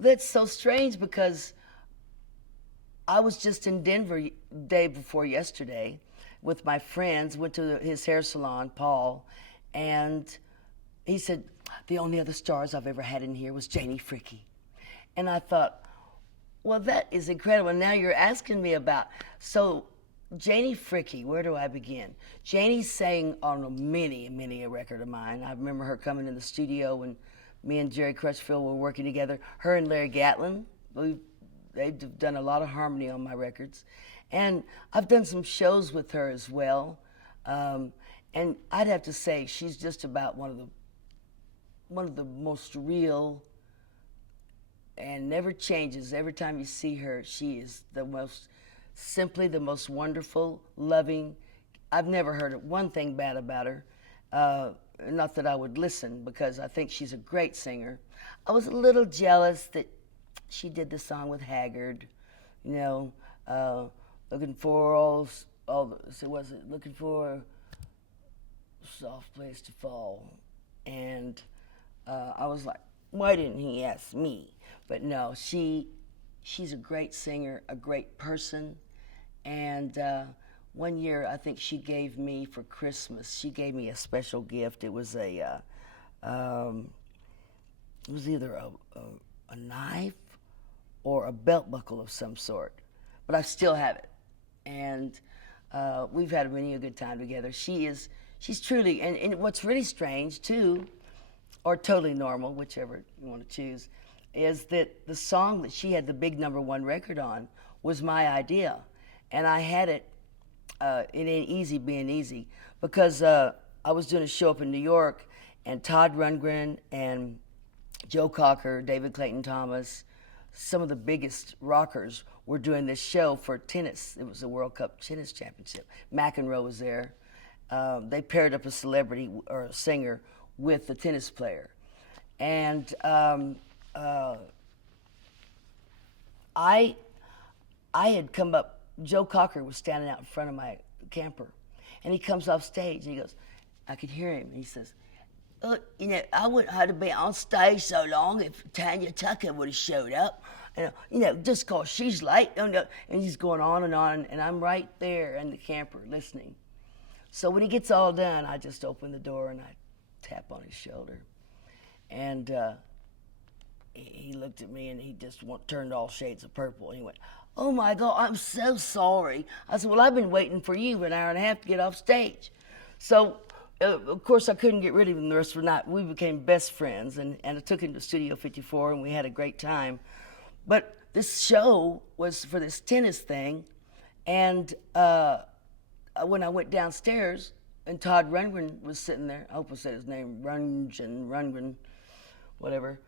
That's so strange because I was just in Denver day before yesterday with my friends, went to his hair salon, Paul, and he said, the only other stars I've ever had in here was Janie Fricke. And I thought, well, that is incredible. Now you're asking me about, so Janie Fricke, where do I begin? Janie sang on many a record of mine. I remember her coming in the studio when me and Jerry Crutchfield were working together. Her and Larry Gatlin, they've done a lot of harmony on my records. And I've done some shows with her as well. And I'd have to say she's just about one of the most real and never changes. Every time you see her, she is simply the most wonderful, loving. I've never heard one thing bad about her. Not that I would listen, because I think she's a great singer. I was a little jealous that she did the song with Haggard, you know, looking for looking for a soft place to fall. And I was like, why didn't he ask me? But no, she's a great singer, a great person. And one year, I think she gave me for Christmas, she gave me a special gift. It was it was either a knife or a belt buckle of some sort, but I still have it. And we've had many a good time together. She's truly, and what's really strange too, or totally normal, whichever you want to choose, is that the song that she had the big #1 record on was my idea. And I had it, It Ain't Easy Being Easy, because I was doing a show up in New York, and Todd Rundgren and Joe Cocker, David Clayton Thomas, some of the biggest rockers were doing this show for tennis. It was the World Cup Tennis Championship. McEnroe was there. They paired up a celebrity or a singer with the tennis player. And I had come up, Joe Cocker was standing out in front of my camper, and he comes off stage and he goes, I could hear him, and he says, you know, I wouldn't have to be on stage so long if Tanya Tucker would have showed up. Just 'cause she's late. And he's going on, and I'm right there in the camper listening. So when he gets all done, I just open the door and I tap on his shoulder. And he looked at me and he just turned all shades of purple. And he went, oh my God, I'm so sorry. I said, well, I've been waiting for you an hour and a half to get off stage. So, of course, I couldn't get rid of him the rest of the night. We became best friends, and I took him to Studio 54, and we had a great time. But this show was for this tennis thing, and when I went downstairs, and Todd Rundgren was sitting there, I hope I said his name, Rundgren, whatever.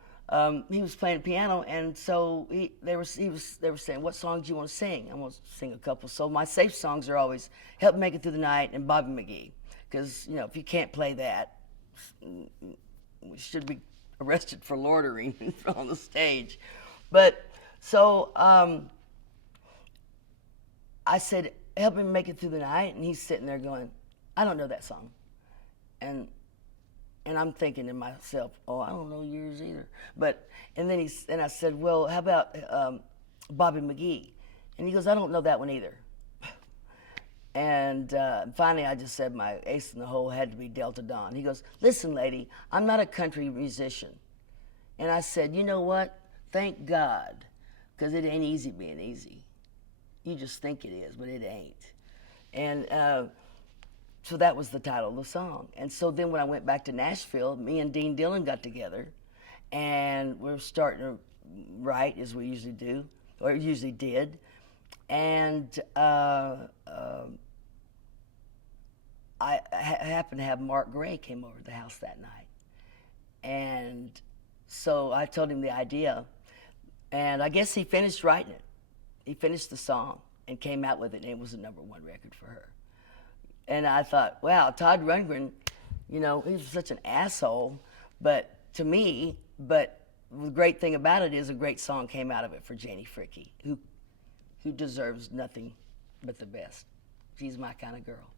He was playing piano, and so they were saying, what songs do you want to sing? I want to sing a couple. So my safe songs are always Help Me Make It Through the Night and Bobby McGee. Because, if you can't play that, we should be arrested for loitering on the stage. But, so I said, help me make it through the night. And he's sitting there going, I don't know that song. And I'm thinking to myself, oh, I don't know yours either. And I said, well, how about Bobby McGee? And he goes, I don't know that one either. And finally, I just said my ace in the hole had to be Delta Dawn. He goes, listen, lady, I'm not a country musician. And I said, you know what? Thank God, because it ain't easy being easy. You just think it is, but it ain't. And so that was the title of the song. And so then when I went back to Nashville, me and Dean Dillon got together, and we're starting to write, as we usually do, or usually did. And I happened to have Mark Gray came over to the house that night. And so I told him the idea. And I guess he finished writing it. He finished the song and came out with it, and it was a #1 record for her. And I thought, wow, Todd Rundgren, he was such an asshole, but to me, but the great thing about it is a great song came out of it for Janie Fricke, who deserves nothing but the best. She's my kind of girl.